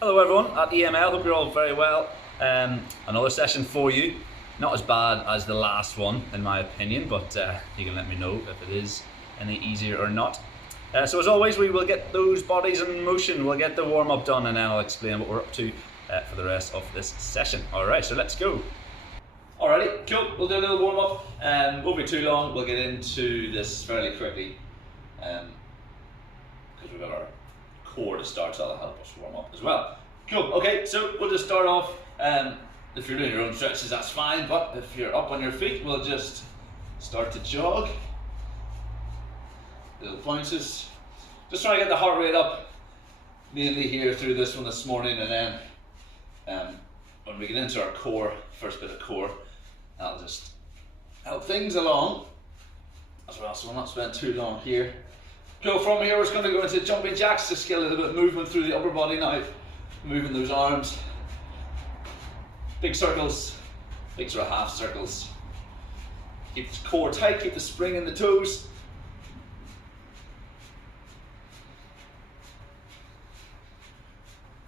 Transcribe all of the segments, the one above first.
Hello everyone at EML, hope you're all very well. Another session for you. Not as bad as the last one in my opinion, but you can let me know if it is any easier or not. So as always, we will get those bodies in motion, we'll get the warm up done, and then I'll explain what we're up to for the rest of this session. Alright, so let's go. Alrighty, cool, we'll do a little warm up. Won't be too long, we'll get into this fairly quickly because we've got our core to start, so that'll help us warm up as well. Cool, okay, so we'll just start off. If you're doing your own stretches, that's fine, but if you're up on your feet, we'll just start to jog. Little points. Just trying to get the heart rate up, mainly here through this one this morning, and then when we get into our core, first bit of core, that'll just help things along as well, so we'll not spend too long here. So from here, we're just going to go into jumping jacks, just get a little bit of movement through the upper body now, moving those arms. Big circles, big sort of half circles. Keep the core tight, keep the spring in the toes.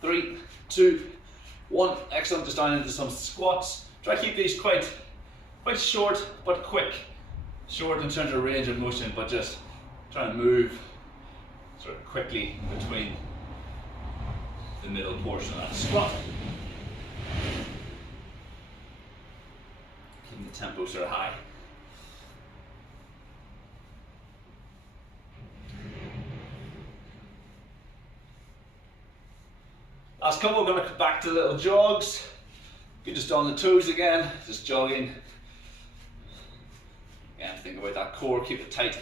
Three, two, one. Excellent. Just down into some squats. Try to keep these quite short but quick. Short in terms of range of motion, but just try and move sort of quickly between the middle portion of that squat. Keeping the tempo sort of high. Last couple, we're going to come back to little jogs. You're just on the toes again, just jogging. Again, think about that core, keep it tight.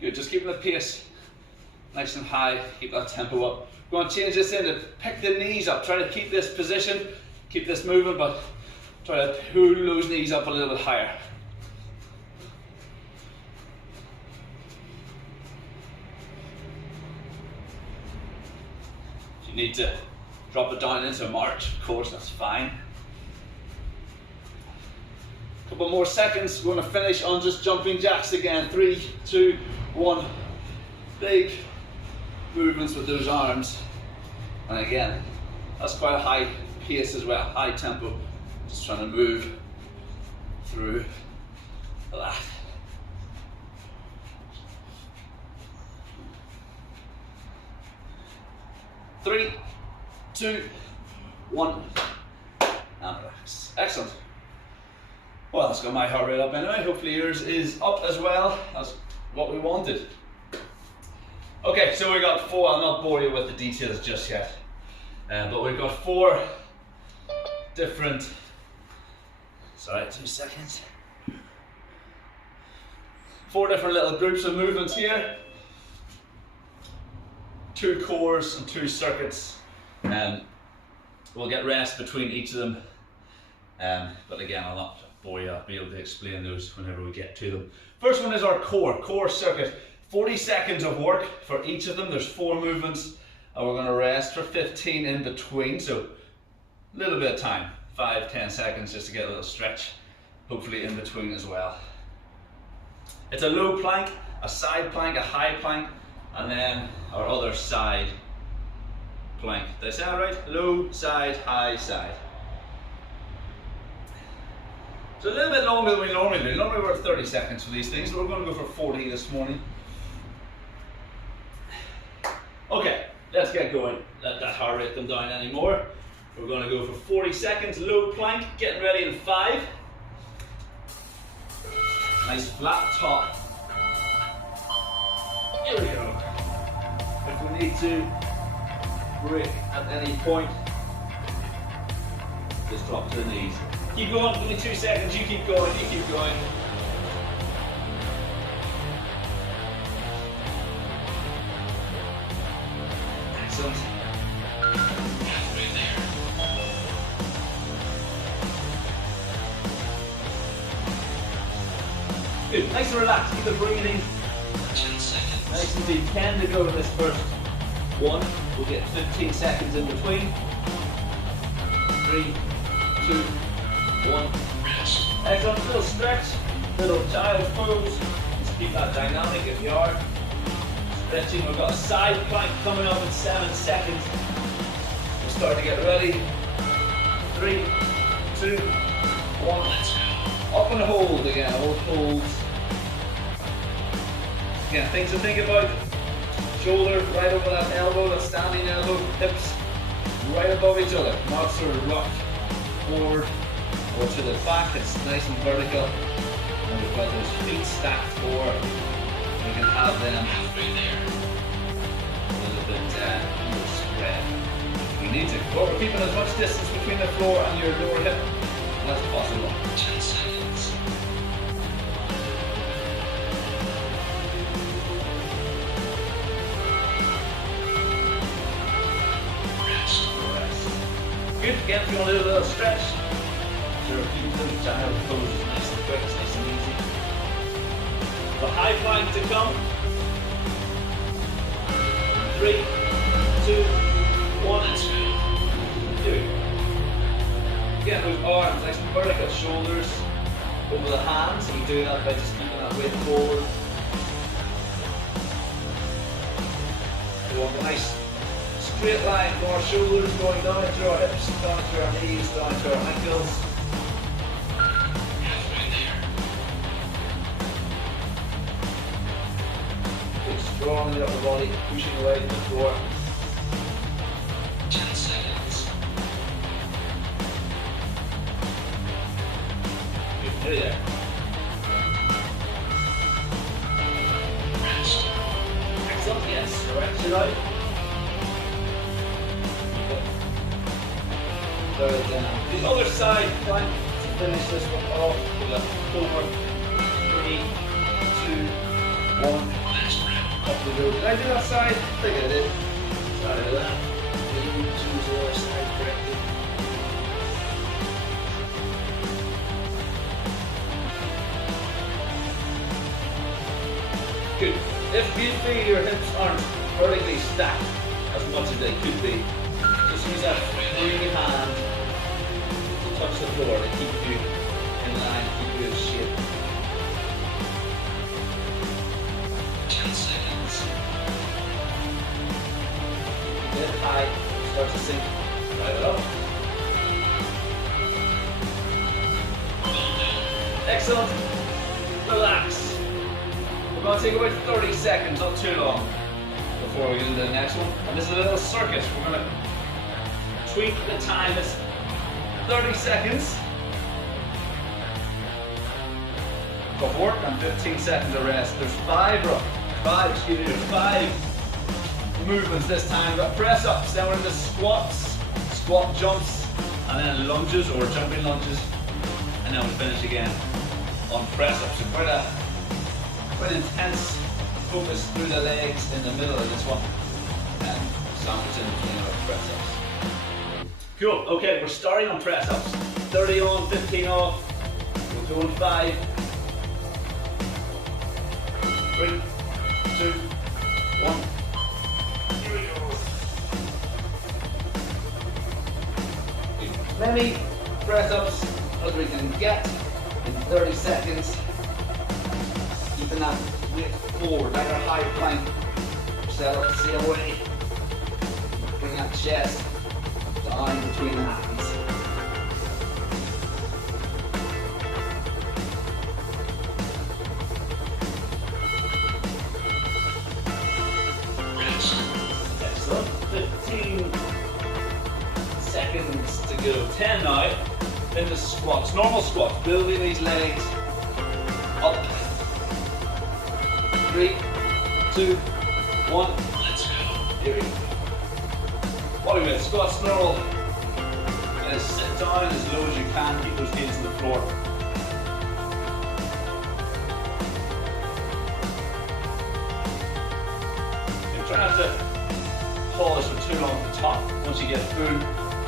Good, just keeping the pace nice and high, keep that tempo up. We're going to change this in to pick the knees up, try to keep this position, keep this moving, but try to pull those knees up a little bit higher. If you need to drop it down into a march, of course, that's fine. Couple more seconds, we're going to finish on just jumping jacks again. 3, 2, 1. Big movements with those arms. And again, that's quite a high pace as well, high tempo. Just trying to move through that. Three, two, one, and relax. Excellent. Well, that's got my heart rate up anyway. Hopefully yours is up as well. That's what we wanted. Okay, so we got 4. I'll not bore you with the details just yet, but we've got 4 different. Sorry, 2 seconds. 4 different little groups of movements here. 2 cores and 2 circuits. We'll get rest between each of them, but again, I'll not bore you. I'll be able to explain those whenever we get to them. First one is our core circuit. 40 seconds of work for each of them. There's 4 movements, and we're going to rest for 15 in between, so a little bit of time, 5-10 seconds just to get a little stretch, hopefully in between as well. It's a low plank, a side plank, a high plank, and then our other side plank. Did I say that right? Low, side, high, side. So a little bit longer than we normally do. Normally we're at 30 seconds for these things, but we're going to go for 40 this morning. Okay, let's get going. Let that heart rate come down anymore. We're going to go for 40 seconds, low plank, getting ready in 5. Nice flat top. Here we go. If we need to break at any point, just drop to the knees. Keep going, only 2 seconds, you keep going, you keep going. Excellent. Good, nice and relaxed, keep the breathing. 10 seconds. Nice and deep, 10 to go with this first one. We'll get 15 seconds in between. 3, 2, 1. Excellent, little stretch. little child's pose. Just keep that dynamic if you are. Stretching, we've got a side plank coming up in 7 seconds. We'll start to get ready. 3, 2, 1. Up and hold again, old holds. Again, things to think about. Shoulder right over that elbow, that standing elbow, hips right above each other. Not sort of rock forward or to the back, it's nice and vertical. And we've got those feet stacked forward. We can have them a little bit more spread if we need to. But we're keeping as much distance between the floor and your lower hip as possible. 10 seconds. Good, again if you want to do a little stretch. Sure, keep those child poses nice and quick, nice and easy. The high plank to come. 3, 2, 1. Here we go. Again, those arms nice and vertical, shoulders over the hands. You do that by just keeping that weight forward. You want a nice straight line from our shoulders going down through our hips, down through our knees, down through our ankles. Good, strong in the upper body, pushing away from the floor. 10 seconds. Good, nearly there. Rest. Excellent, yes, stretch it out. The other side plank to finish this one off. We've got 4, 3, 2, 1. Up the road. Did I do that side? I think I did. Sorry about that. You choose the other side correctly. Good. If you feel your hips aren't vertically stacked as much as they could be, just use that free hand to touch the floor to keep you in line, keep you in shape. 10 seconds. Get high, start to sink right up. Excellent. Relax. We're going to take about 30 seconds, not too long, before we get into the next one. And this is a little circuit. We're going to tweak the time. It's 30 seconds of work and 15 seconds of rest. There's 5 movements this time. We've got press ups, then we're into squats, squat jumps, and then lunges or jumping lunges, and then we'll finish again on press ups. So quite intense focus through the legs in the middle of this one, and sandwich in between our press ups. Cool, okay, we're starting on press ups. 30 on, 15 off. We're going 5, 3, 2, 1. Here we go. As many press ups as we can get in 30 seconds. Keeping that weight forward, like our high plank. Set up the same way. Bring that chest down between the hands. Excellent. 15 seconds to go. 10 now. Into squats. Normal squats. Building these legs up. 3, 2, 1. Let's go. Here we go. Body weight, squats normal. And sit down as low as you can. Keep those heels on the floor. And try not to pause for too long at the top. Once you get full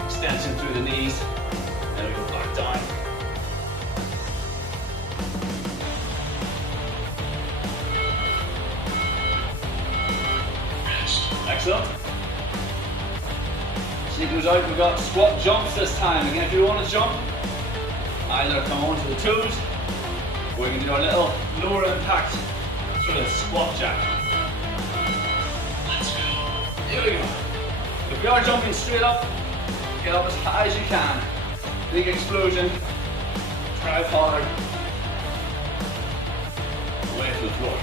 extension through the knees, then we go back down. Excellent. Goes out, we've got squat jumps this time. Again, if you want to jump, either come onto the toes We're going to do our little lower impact sort of squat jack. Let's go. Here we go. If we are jumping straight up, get up as high as you can. Big explosion. Drive hard. Away to the floor.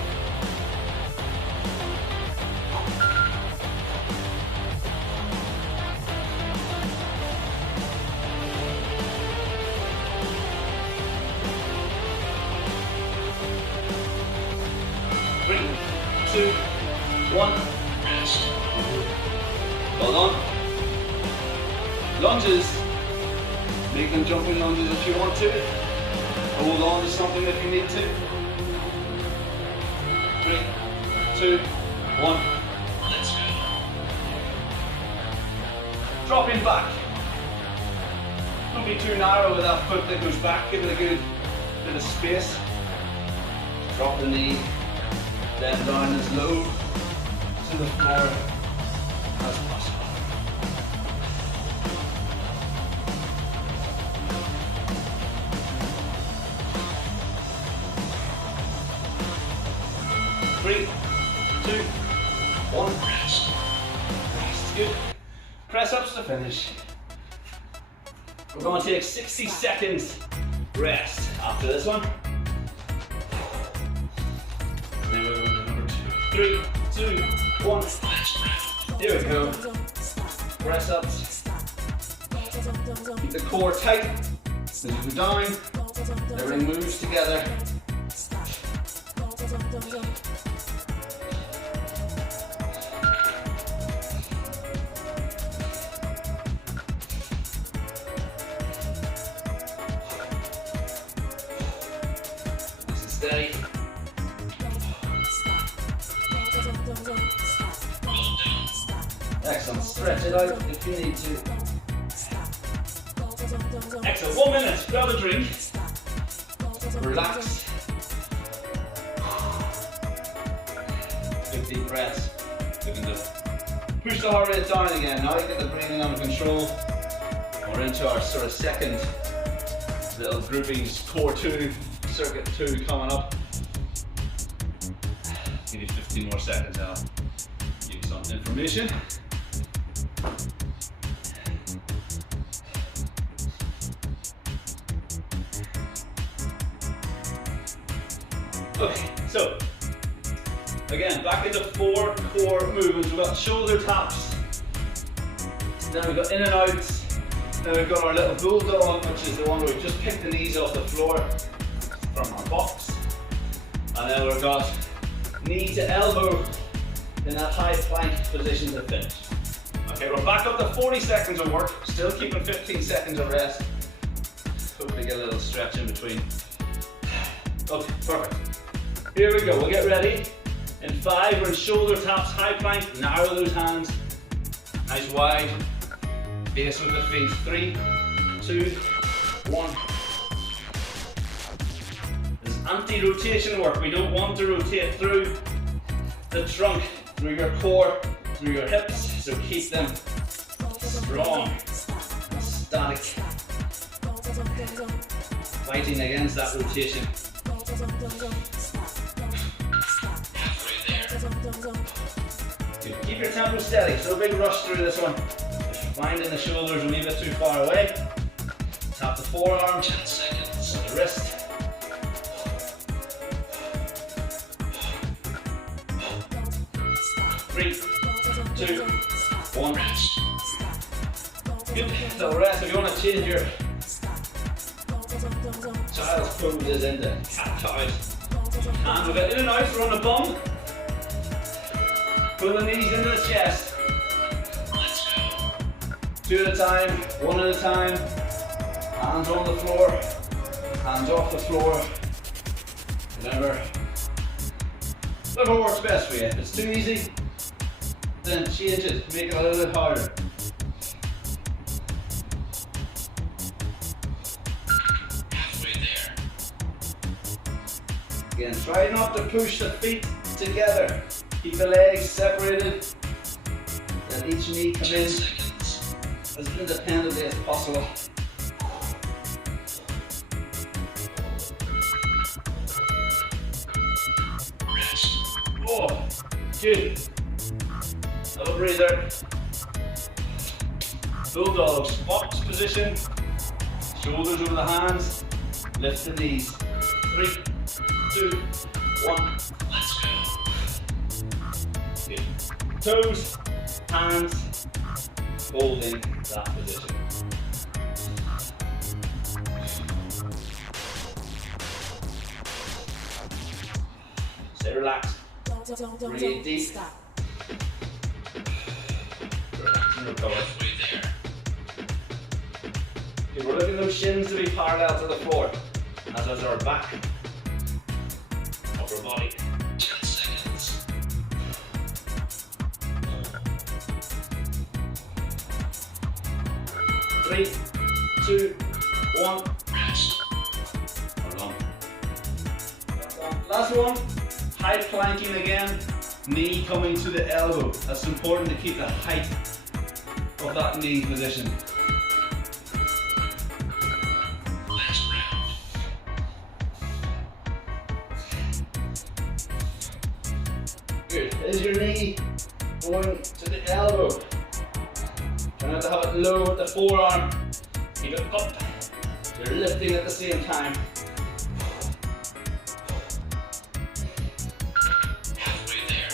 Three, two, one, rest. Well done. Lunges. Make them jumping lunges if you want to. Hold on to something if you need to. 3, 2, 1. Let's go. Dropping back. Don't be too narrow with that foot that goes back. Give it a good bit of space. Drop the knee. Then down as low to the floor as possible. Three, two, one, rest. Rest, good. Press ups to finish. We're going to take 60 seconds rest after this one. Then we're going to number 2. 3, 2, 1. Here we go. Press ups. Keep the core tight. As you go down, everything moves together. Steady. Excellent. Stretch it out if you need to. Excellent. 1 minute. Grab a drink. Relax. Good deep breaths. We can do. Push the heart rate down again. Now you get the breathing under control. We're into our sort of second little groupings. Core 2. Circuit 2 coming up. Give you 15 more seconds. I'll give you some information. Okay, so again, back into 4 core movements. We've got shoulder taps. Then we've got in and outs. Then we've got our little bulldog, which is the one where we just pick the knees off the floor from our box. And then we've got knee to elbow in that high plank position to finish. Okay, we're back up to 40 seconds of work, still keeping 15 seconds of rest. Hopefully get a little stretch in between. Okay, perfect. Here we go, we'll get ready. In 5, we're in shoulder taps, high plank, narrow those hands. Nice wide. Base with the feet. 3, 2, 1. Anti-rotation work. We don't want to rotate through the trunk, through your core, through your hips, so keep them strong and static, fighting against that rotation. Good. Keep your tempo steady, so big rush through this one. If you're finding the shoulders a wee bit too far away, tap the forearm, 10 seconds, on the wrist. 3, 2, 1. Good. So rest. If you want to change your child's poses into cat-cows, and we've got in and out. We're on the bum. Pull the knees into the chest. Let's go. 2 at a time, 1 at a time. Hands on the floor, hands off the floor. Whatever works best for you. If it's too easy, then change it, make it a little bit harder. Halfway there. Again, try not to push the feet together. Keep the legs separated. Let each knee come in as independently as possible. Oh, good. Little breather. Bulldogs, box position. Shoulders over the hands. Lift the knees. 3, 2, 1. Let's go. Good. Toes, hands, holding that position. Stay relaxed. Breathe deep. Relax and recover. Okay, we're looking at those shins to be parallel to the floor, as is our back, upper body. 10 seconds. 3, 2, 1. Rest. Hold on. Last one. High planking again. Knee coming to the elbow. That's important to keep the height of that knee position. Good. Is your knee going to the elbow? Try not to have it low at the forearm. Keep it up. You're lifting at the same time. Halfway there.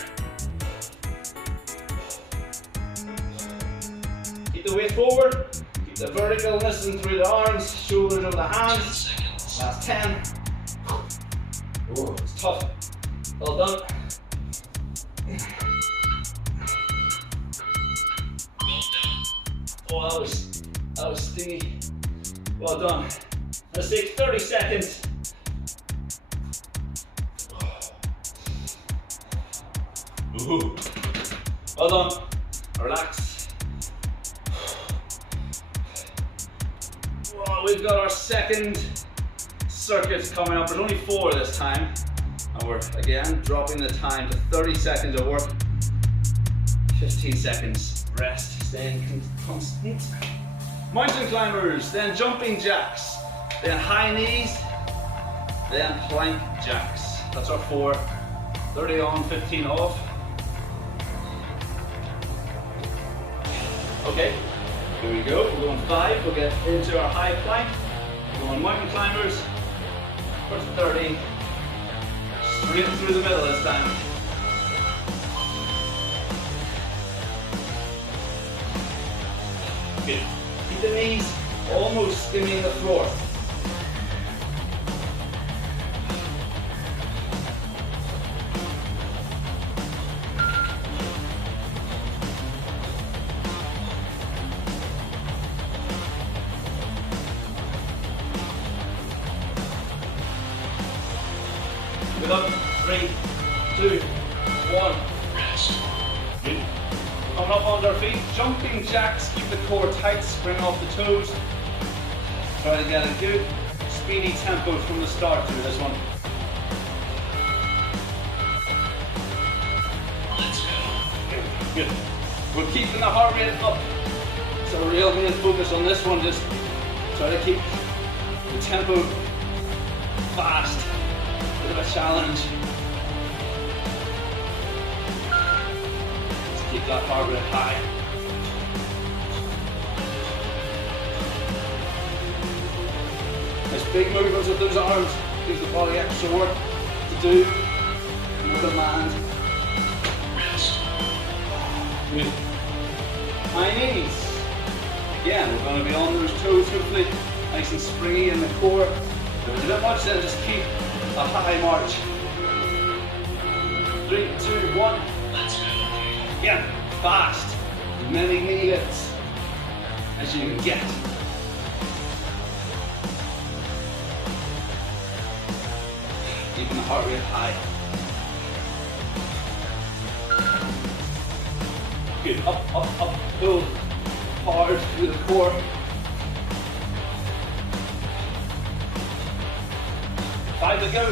Keep the weight forward. Keep the verticalness in through the arms, shoulders over the hands. 10 seconds. Last 10. Oh, it's tough. Well done. Oh, that was stingy. Well done. Let's take 30 seconds. Ooh. Well done. Relax. Well, we've got our second circuit coming up. There's only 4 this time. And we're again dropping the time to 30 seconds of work. 15 seconds rest. Staying constant. Mountain climbers, then jumping jacks, then high knees, then plank jacks. That's our 4. 30 on, 15 off. Okay, here we go. We're going 5. We'll get into our high plank. We're going mountain climbers. First 30. Straight through the middle this time. Good. Keep the knees almost skimming the floor. Good up. 3, 2, 1. Rest. Good. Coming up on our feet, jumping jacks, keep the core tight, spring off the toes. Try to get a good, speedy tempo from the start through this one. Let's go. Good. We're keeping the heart rate up. So we're real main focus on this one, just try to keep the tempo fast. Bit of a challenge. Keep that heart rate high. Nice big movements with those arms. Gives the body extra work to do. More demand. Rest. Good. High knees. Again, we're going to be on those toes hopefully. Nice and springy in the core. If there's a bit much then just keep a high march. 3, 2, 1. Let's go. Again, fast, as many knee lifts as you can get. Keeping the heart rate high. Good, up, up, up, pull hard through the core. 5 to go.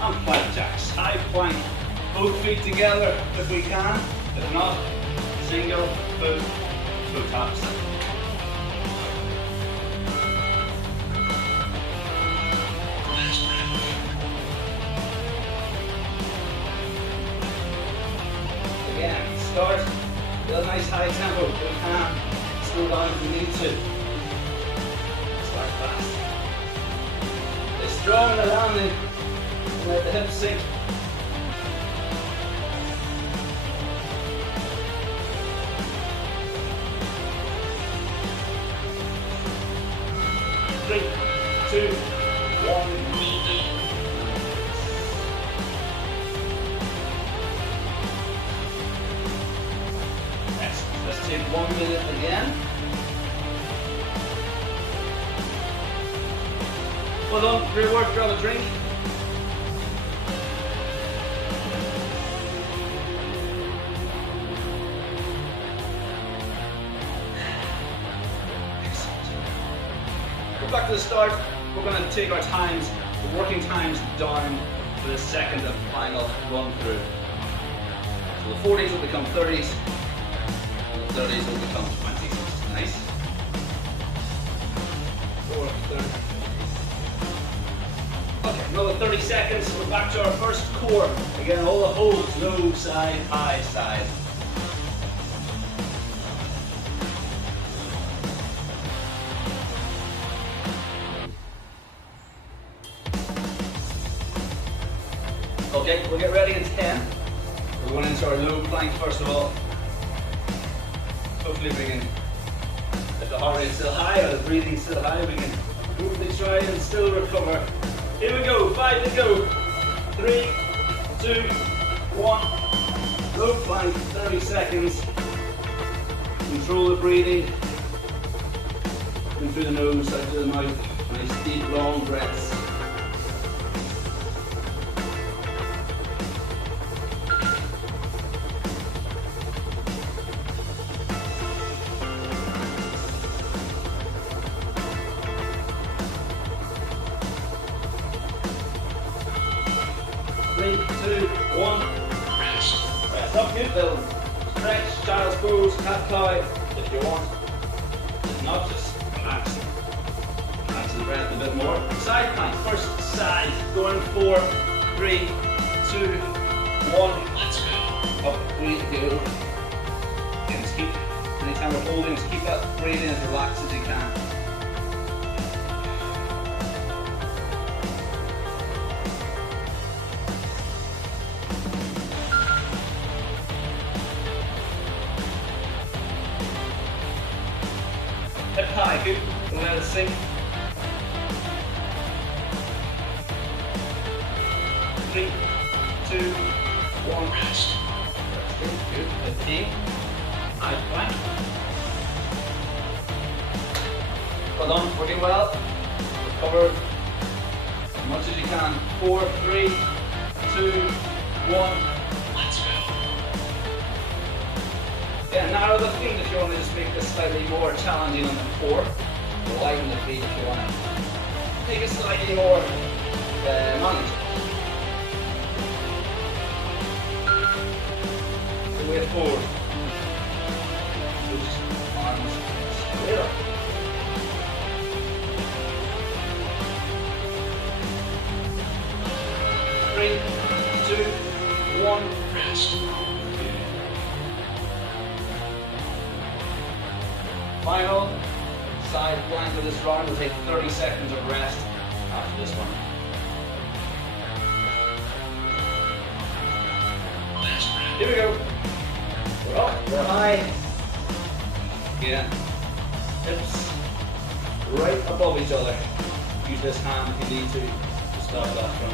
And plank jacks, high plank, both feet together if we can, if not, single foot, toe taps. down if you need to. Start fast. Stay strong in the landing and let the hips sink. Three, two, one. Let's take 1 minute again. Well done, great work, grab a drink. Go back to the start. We're going to take our times, the working times down for the second and final run through. So the 40s will become 30s. 30s will become 20s. Nice. 4, 30. Okay, another 30 seconds. We're back to our first core. Again, all the holds, low, side, high, side. Okay, we'll get ready in 10. We're going into our low plank first of all. Hopefully we can, if the heart rate is still high or the breathing is still high, we can hopefully try and still recover. Here we go, 5 to go. 3, 2, 1. Low plank, 30 seconds. Control the breathing. In through the nose, out through the mouth. Nice deep, long breaths. Three, two, one. Rest. Rest up, good build. Stretch, child's pose, cat cow if you want. If not, just relax. Relax the breath a bit more. Side plank, first side. Going 4, 3, 2, 1. Let's go. Up, we go. Again, just keep, anytime we're holding, just keep that breathing as relaxed as you can. Hip high, good. Don't let it sink. 3, 2, 1. Rest. Good, good. 15. High plank. Well done, working well. Recover as much as you can. 4, 3, 2, 1. Let's go. Yeah, narrow the feet if you want to just make this slightly more challenging on the core. Lighten the feet if you want to make it slightly more manageable. So weight forward. Just arms straight up. Three, 2, 1. Rest. Final side plank of this round will take 30 seconds of rest after this one. Here we go. We're up, we're high. Again, hips right above each other. Use this hand if you need to stop that from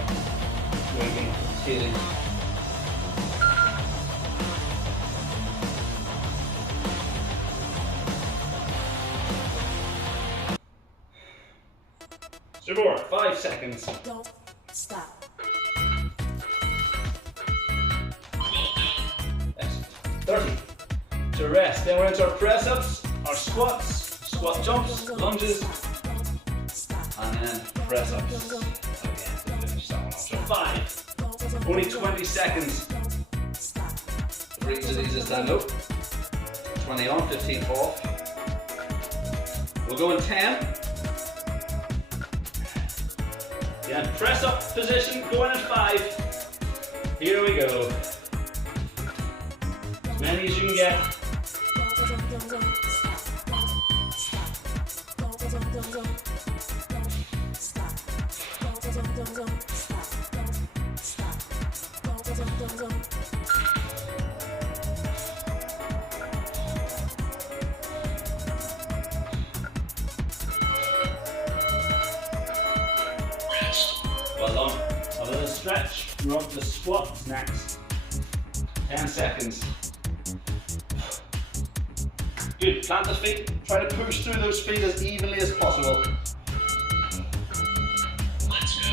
swinging, skating. More, 5 seconds. Don't stop. Excellent. 30. To rest. Then we're into our press ups, our squats, squat jumps, lunges, and then press ups. Again, to finish that one off. So 5. Only 20 seconds for each of these this time. Nope. 20 on, 15 off. We'll go in 10. Yeah, press up position, going in 5. Here we go. As many as you can get. Well done. A little stretch. We're up to the squats next. 10 seconds. Good. Plant the feet. Try to push through those feet as evenly as possible. Let's go.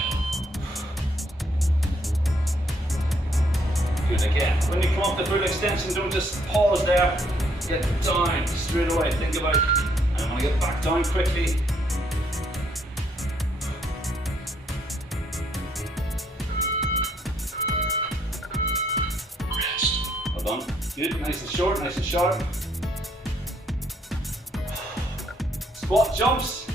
Good again. When you come up the full extension, don't just pause there. Get down straight away. Think about, I want to get back down quickly. Well done. Good. Nice and short, nice and sharp. Squat jumps,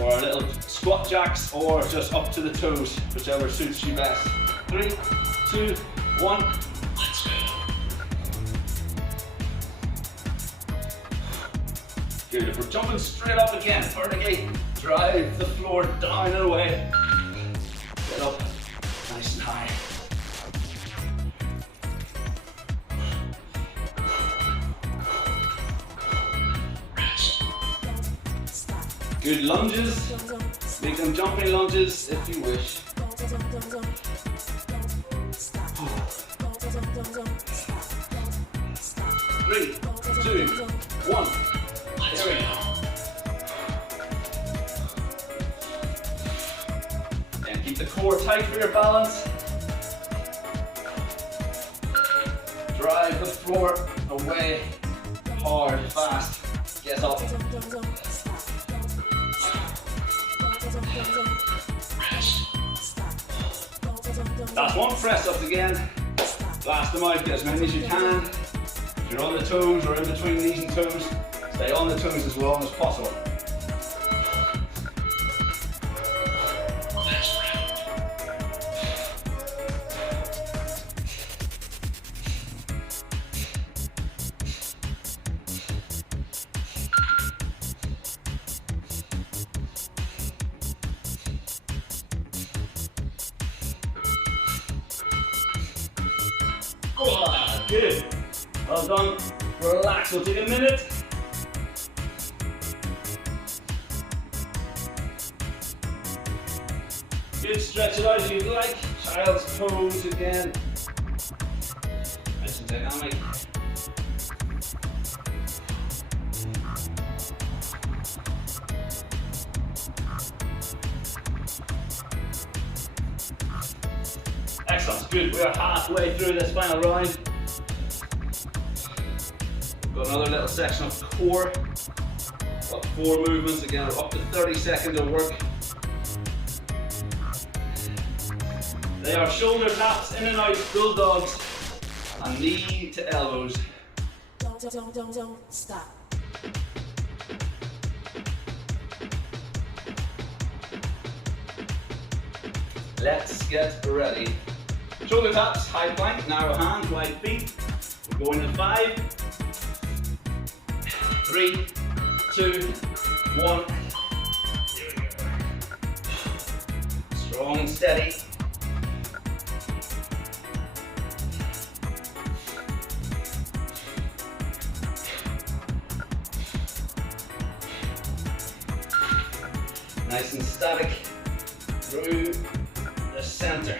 or little squat jacks, or just up to the toes, whichever suits you best. 3, 2, 1. Let's go. Good. If we're jumping straight up again, vertically, drive the floor down and away. Get up, nice and high. Good lunges, make them jumping lunges if you wish. 3, 2, 1. There we go. And keep the core tight for your balance. Drive the floor away, hard, fast. Get up. That's one. Press ups again. Blast them out, get as many as you can. If you're on the toes or in between knees and toes, stay on the toes as long as possible. Oh, good. Well done. Relax. We'll take a minute. Good. Stretch it out if you'd like. Child's pose again. Nice and dynamic. Excellent, good. We are halfway through this final round. Got another little section of core. Got 4 movements again, up to 30 seconds of work. They are shoulder taps, in and out, bulldogs, and knee to elbows. Don't stop. Let's get ready. Shoulder taps, high plank, narrow hands, wide feet. We're going in 5, 3, 2, 1. Here we go. Strong and steady. Nice and static through the center.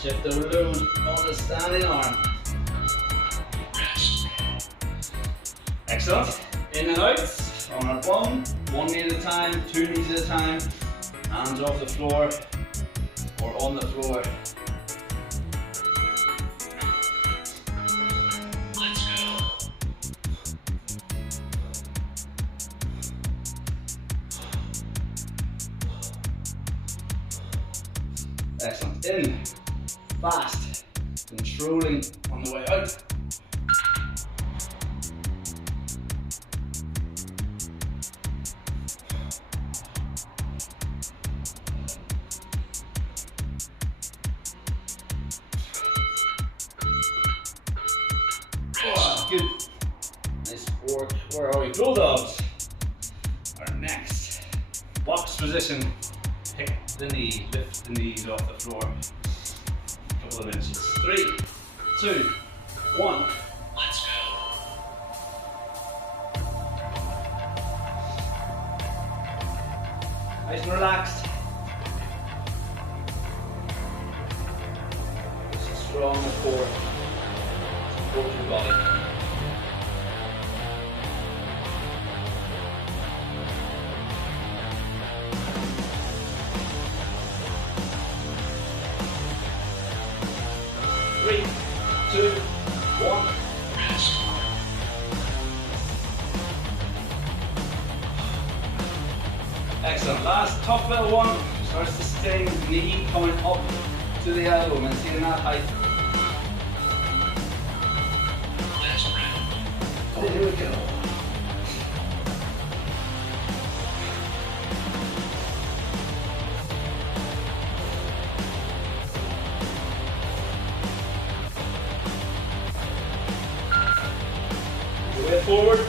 Shift the load on the standing arm. Excellent. In and out on our bum. 1 knee at a time, 2 knees at a time. Hands off the floor or on the floor. Let's go. Excellent. In. Fast, controlling on the way out. good. Nice work. Where are we? Bulldogs. Our next box position. Pick the knee, lift the knees off the floor. A couple of inches. 3, 2, 1. Let's go. Nice and relaxed. Strong core. Support your body. Three, two, one. Rest. Excellent. Last top little one. Starts to stay knee coming up to the elbow. Maintain that height. Here we go. Way forward.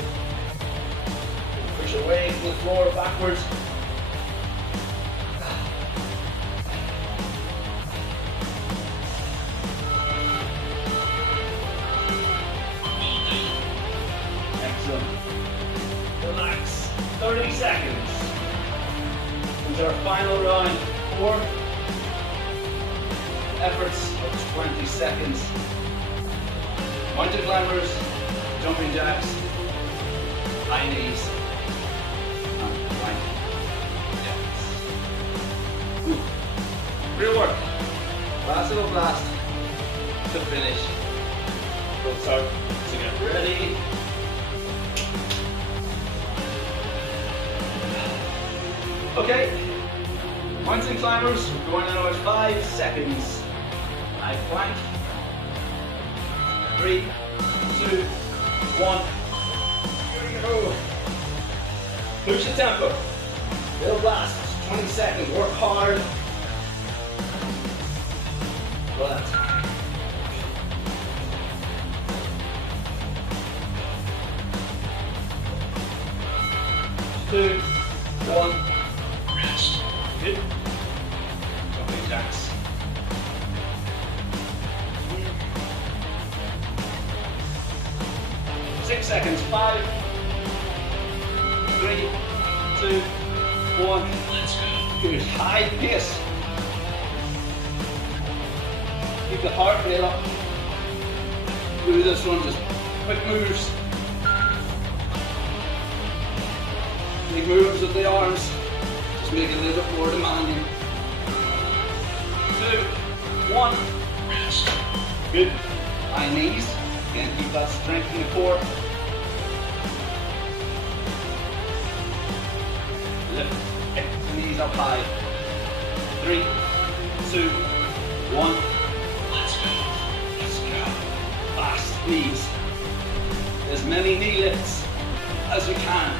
Push away from the floor backwards. Relax. 30 seconds. Into our final round. 4 efforts of 20 seconds. Mountain climbers, jumping jacks, high knees, and plank jacks. Real work. Last little blast to finish. We'll start to get ready. Okay, mountain climbers, we're going in about 5 seconds. High plank. 3, 2, 1. Here we go. Push the tempo. Little blast, 20 seconds, work hard. Relax. 2, 1. Rest. Good. Jumping jacks. Six seconds. 5, 3, 2, 1. Let's go. Good. High pace. Keep the heart rate up. Do this one, just quick moves. Big moves with the arms. Just make it a little bit more demanding. 2, 1. Rest. Good. High knees. Again, keep that strength in the core. Lift the knees up high. 3, 2, 1. Let's go. Let's go. Fast knees. As many knee lifts as you can.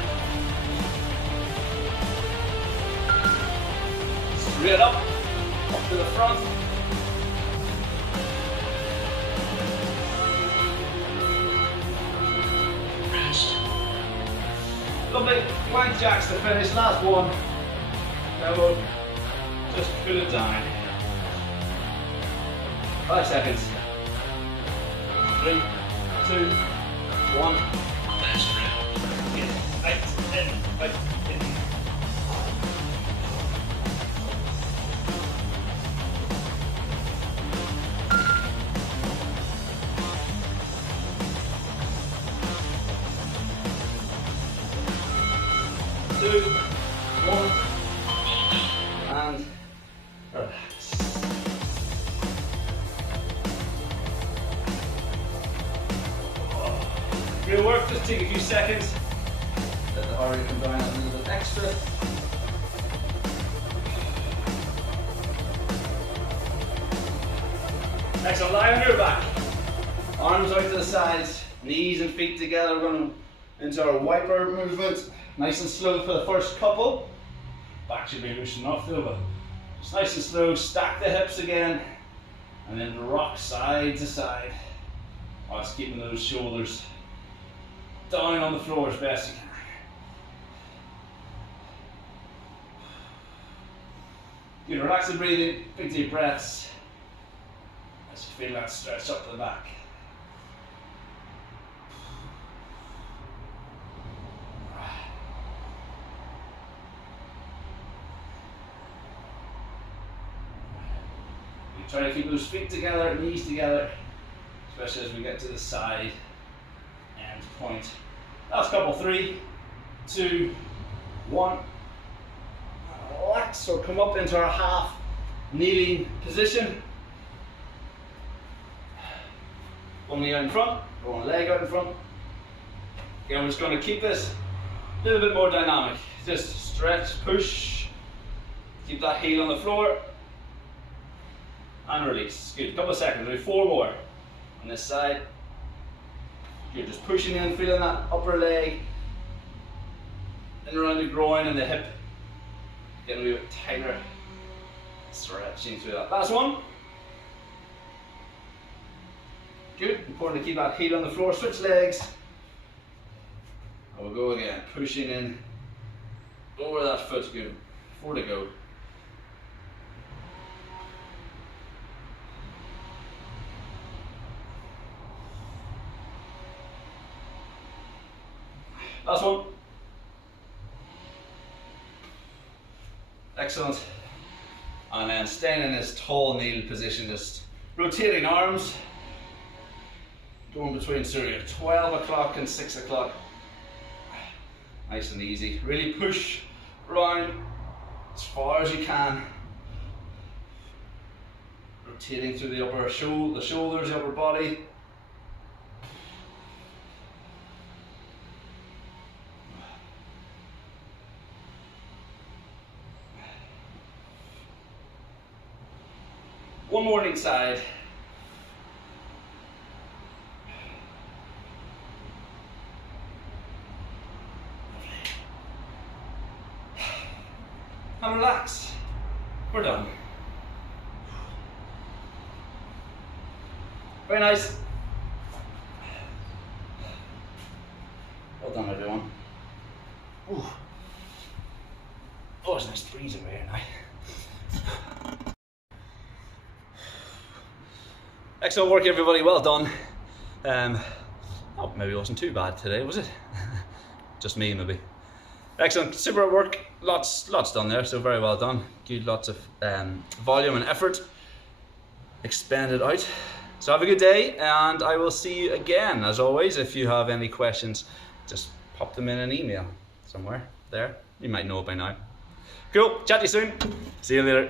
Straight up to the front. Rest. Lovely. Plank jacks to finish. Last one. Now we'll just put it down. 5 seconds. 3, 2, 1. Last round. In, out, in, out, in. Two, 1, and relax. Real work, just take a few seconds. Let the heart rate come down a little bit extra. Excellent, lie on your back. Arms out to the sides, knees and feet together. We're going into our wiper movement. Nice and slow for the first couple. Back should be loose enough though, but just nice and slow. Stack the hips again, and then rock side to side whilst keeping those shoulders down on the floor as best you can. Good, relax the breathing, big deep breaths as you feel that stretch up to the back. You try to keep those feet together, knees together, especially as we get to the side end point. Last couple, 3, 2, 1. Relax or come up into our half kneeling position. One knee out in front, one leg out in front. Again, we're just going to keep this a little bit more dynamic. Just stretch, push, keep that heel on the floor, and release. Good, couple of seconds, maybe 4 more on this side. You're just pushing in, feeling that upper leg, and around the groin and the hip. Getting a little bit tighter, stretching through that. Last one. Good, important to keep that heel on the floor, switch legs. And we'll go again, pushing in over that foot, good, 4 to go. Last one. Excellent. And then staying in this tall kneel position, just rotating arms, going between 12 o'clock and 6 o'clock. Nice and easy. Really push round as far as you can. Rotating through the upper the shoulders, the upper body. One more on each side. And relax. We're done. Very nice. Well done, everyone. Ooh. Oh, it's a nice breeze over here now. Excellent work, everybody. Well done. Oh, maybe it wasn't too bad today, was it? Just me, maybe. Excellent, super work. Lots done there. So very well done. Good, lots of volume and effort expanded out. So have a good day, and I will see you again. As always, if you have any questions, just pop them in an email somewhere there. You might know it by now. Cool. Chat to you soon. See you later.